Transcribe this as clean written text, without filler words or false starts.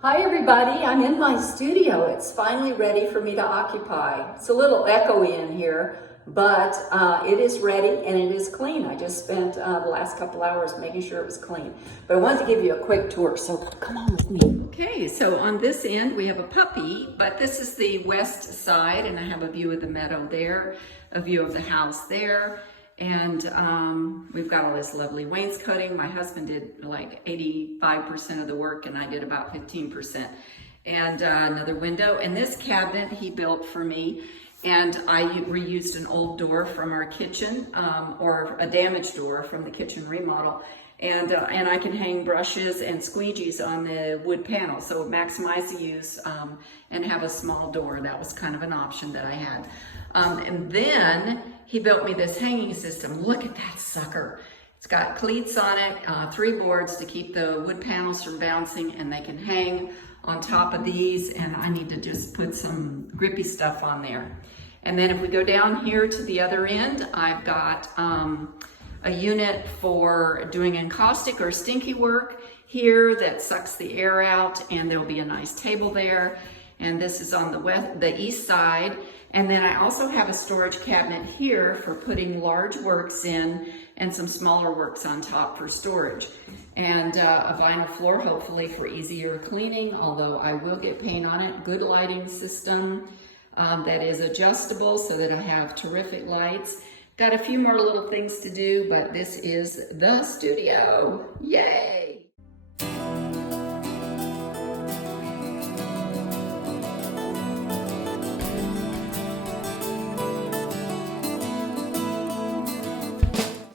Hi everybody, I'm in my studio. It's finally ready for me to occupy. It's a little echoey in here, but it is ready and it is clean. I just spent the last couple hours making sure it was clean. But I wanted to give you a quick tour, so come on with me. Okay, so on this end we have a puppy, but this is the west side and I have a view of the meadow there, a view of the house there, and we've got all this lovely wainscoting. My husband did like 85% of the work and I did about 15%. And another window, and this cabinet he built for me, and I reused an old door from our kitchen, or a damaged door from the kitchen remodel. And I can hang brushes and squeegees on the wood panel, so maximize the use and have a small door. That was kind of an option that I had. And then he built me this hanging system. Look at that sucker. It's got cleats on it, 3 boards to keep the wood panels from bouncing, and they can hang on top of these, and I need to just put some grippy stuff on there. And then if we go down here to the other end, I've got a unit for doing encaustic or stinky work here that sucks the air out, and there'll be a nice table there. And this is on the east side. And then I also have a storage cabinet here for putting large works in and some smaller works on top for storage. And a vinyl floor, hopefully for easier cleaning, although I will get paint on it. Good lighting system that is adjustable so that I have terrific lights. Got a few more little things to do, but this is the studio. Yay!